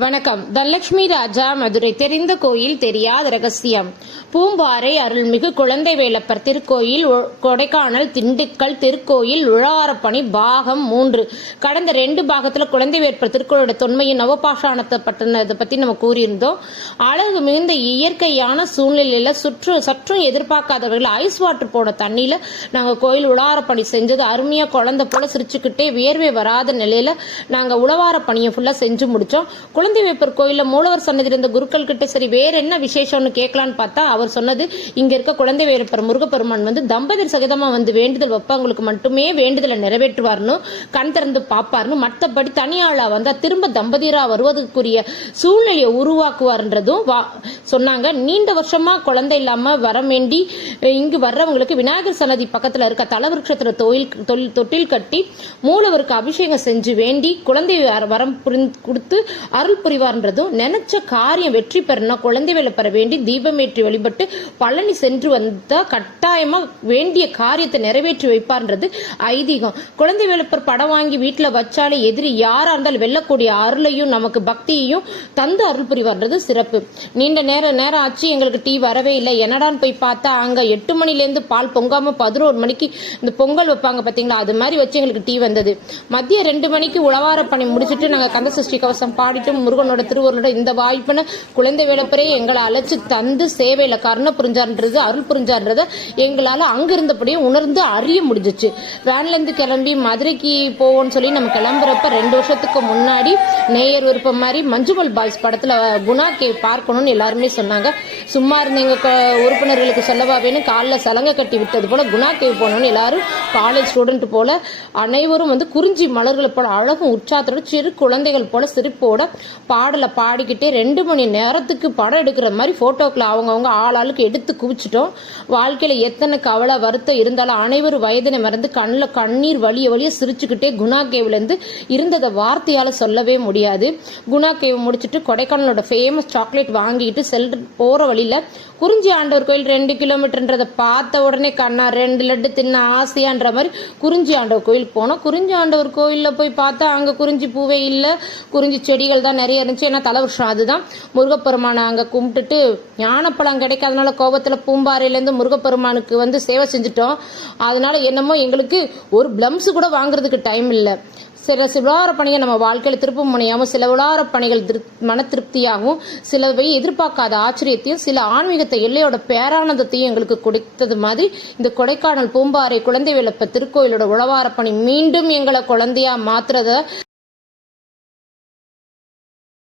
வணக்கம். தனலட்சுமி ராஜா, மதுரை. தெரிந்த கோயில் தெரியாத ரகசியம். பூம்பாறை அருள்மிகு குழந்தை வேலப்பர் திருக்கோயில், கொடைக்கானல், திண்டுக்கல் திருக்கோயில் உழவாரப்பணி பாகம் 3. கடந்த 2 பாகத்துல குழந்தை வேலப்பர் திருக்கோயிலோட தொன்மையும் நவபாஷாணத்தை பற்றினதை பத்தி நம்ம கூறியிருந்தோம். அழகு மிகுந்த இயற்கையான சூழ்நிலையில சற்றும் எதிர்பார்க்காதவர்கள் ஐஸ் வாட்டர் போட தண்ணியில நாங்க கோயில் உழவாரப்பணி செஞ்சது அருமையா குழந்தை போல சிரிச்சுக்கிட்டே வியர்வை வராத நிலையில நாங்க உழவாரப்பணியை ஃபுல்லா செஞ்சு முடிச்சோம். குழந்தை வேப்பர் கோயில்ல மூலவர் சன்னதியில் இருந்த குருக்கள் கிட்ட சரி வேற என்ன விசேஷம்னு கேட்கலான்னு பார்த்தா அவர் சொன்னது, இங்க இருக்க குழந்தை வேப்பர் முருகப்பெருமான் தம்பதியர் சகிதமா வேண்டுதல் வைப்பவங்களுக்கு மட்டுமே வேண்டுதலை நிறைவேற்றுவார்னு கண் திறந்து பாப்பார்னு, மற்றபடி தனியாளா வந்தா திரும்ப தம்பதியரா வருவதற்குரிய சூழ்நிலையை உருவாக்குவார்ன்றதும் சொன்னாங்க. நீண்ட வருஷமா குழந்தை இல்லாம வர வேண்டி இங்கு வர்றவங்களுக்கு விநாயகர் சன்னதி பக்கத்துல இருக்க தலவிருஷத்துல தொட்டில் கட்டி மூலவருக்கு அபிஷேகம் செஞ்சு வேண்டி குழந்தை வரம் கொடுத்து அருள் புரிவார்ன்றதும், நினைச்ச காரியம் வெற்றி பெறணும் குழந்தை வேலை பெற வேண்டி தீபமேற்றி வழிபட்டு பழனி சென்று வந்தா கட்டாயமா வேண்டிய காரியத்தை நிறைவேற்றி வைப்பார்ன்றது ஐதீகம். குழந்தை வேலப்பர் படம் வாங்கி வீட்டுல வச்சாலே எதிரி யாரா இருந்தாலும் வெல்லக்கூடிய அருளையும் நமக்கு பக்தியையும் தந்து அருள் புரிவார்ன்றது சிறப்பு. நீண்ட நேரம் ஆச்சு, எங்களுக்கு டீ வரவே இல்லை. என்னடான்னு போய் பார்த்தா அங்க 8 மணிலேருந்து பால் பொங்காம 11 மணிக்கு இந்த பொங்கல் வைப்பாங்க பாத்தீங்களா, அது மாதிரி வச்சு எங்களுக்கு டீ வந்தது. மதியம் 2 மணிக்கு உழவார பணி முடிச்சுட்டு நாங்க கந்த சஷ்டி கவசம் பாடிட்டு முருகனோட திருவருளோட இந்த வாய்ப்புன்னு குழந்தை வேலப்பரே எங்களை அழைச்சு தந்து சேவையில கருணை புரிஞ்சார்ன்றது அருள் புரிஞ்சார்ன்றத எங்களால அங்கிருந்தபடியே உணர்ந்து அறிய முடிஞ்சிச்சு. வேன்ல இருந்து கிளம்பி மதுரைக்கு போவோம்னு சொல்லி நம்ம கிளம்புறப்ப 2 வருஷத்துக்கு முன்னாடி நேயர் விருப்பம் மாதிரி மஞ்சுமல் பாய்ஸ் படத்துல குணா கேவ் பார்க்கணும்னு எல்லாருமே சொன்னாங்க. சும்மா இருந்த எங்க உறுப்பினர்களுக்கு சொல்லவா வேணும், காலில் சலங்கை கட்டி விட்டது போல குணா கேவ் போனோம்னு எல்லாரும் காலேஜ் ஸ்டூடெண்ட் போல அனைவரும் குறிஞ்சி மலர்களை போல அழகும் உற்சாகத்தோட சிறு குழந்தைகள் போல சிரிப்போட பாடலை பாடிக்கிட்டே 2 மணி நேரத்துக்கு படம் எடுக்கிற மாதிரி போட்டோக்களை அவங்கவுங்க ஆளாளுக்கு எடுத்து குவிச்சிட்டோம். வாழ்க்கையில எத்தனை கவலை வருத்தம் இருந்தாலும் அனைவரும் வயதினை மறந்து கண்ணில் கண்ணீர் வலிய சிரிச்சுக்கிட்டே குணா கேவ்ல இருந்து இருந்ததை வார்த்தையால சொல்லவே முடியாது. குணா கேவ் முடிச்சுட்டு கொடைக்கானலோட ஃபேமஸ் சாக்லேட் வாங்கிட்டு போற வழியில குறிஞ்சி ஆண்டவர் கோயில் 2 கிலோமீட்டர்ன்றதை பார்த்த உடனே கண்ணா 2 லட்டு தின்ன ஆசையான்ற மாதிரி குறிஞ்சி ஆண்டவர் கோயில் போனோம். குறிஞ்சி ஆண்டவர் கோயில்ல போய் பார்த்தா அங்க குறிஞ்சி பூவே இல்லை, குறிஞ்சி செடிகள் தான் நிறைய இருந்துச்சு. ஏன்னா தலைவருஷம் அதுதான். முருகப்பெருமானை அங்க கும்பிட்டுட்டு ஞானப்பழம் கிடைக்காதனால கோபத்துல பூம்பாறையிலேருந்து முருகப்பெருமானுக்கு சேவை செஞ்சுட்டோம். அதனால என்னமோ எங்களுக்கு ஒரு பிளம்ஸ் கூட வாங்குறதுக்கு டைம் இல்லை. சில உழவார பணியை நம்ம வாழ்க்கையில் திருப்ப முனையாகவும், சில உழவார பணிகள் மன திருப்தியாகவும், சிலவை எதிர்பார்க்காத ஆச்சரியத்தையும், சில ஆன்மீகத்தை எல்லையோட பேரானந்தத்தையும் எங்களுக்கு கொடுத்தது மாதிரி இந்த கொடைக்கானல் பூம்பாறை குழந்தை வேலப்பர் திருக்கோயிலோட உழவார பணி மீண்டும் எங்களை குழந்தையா மாத்துறத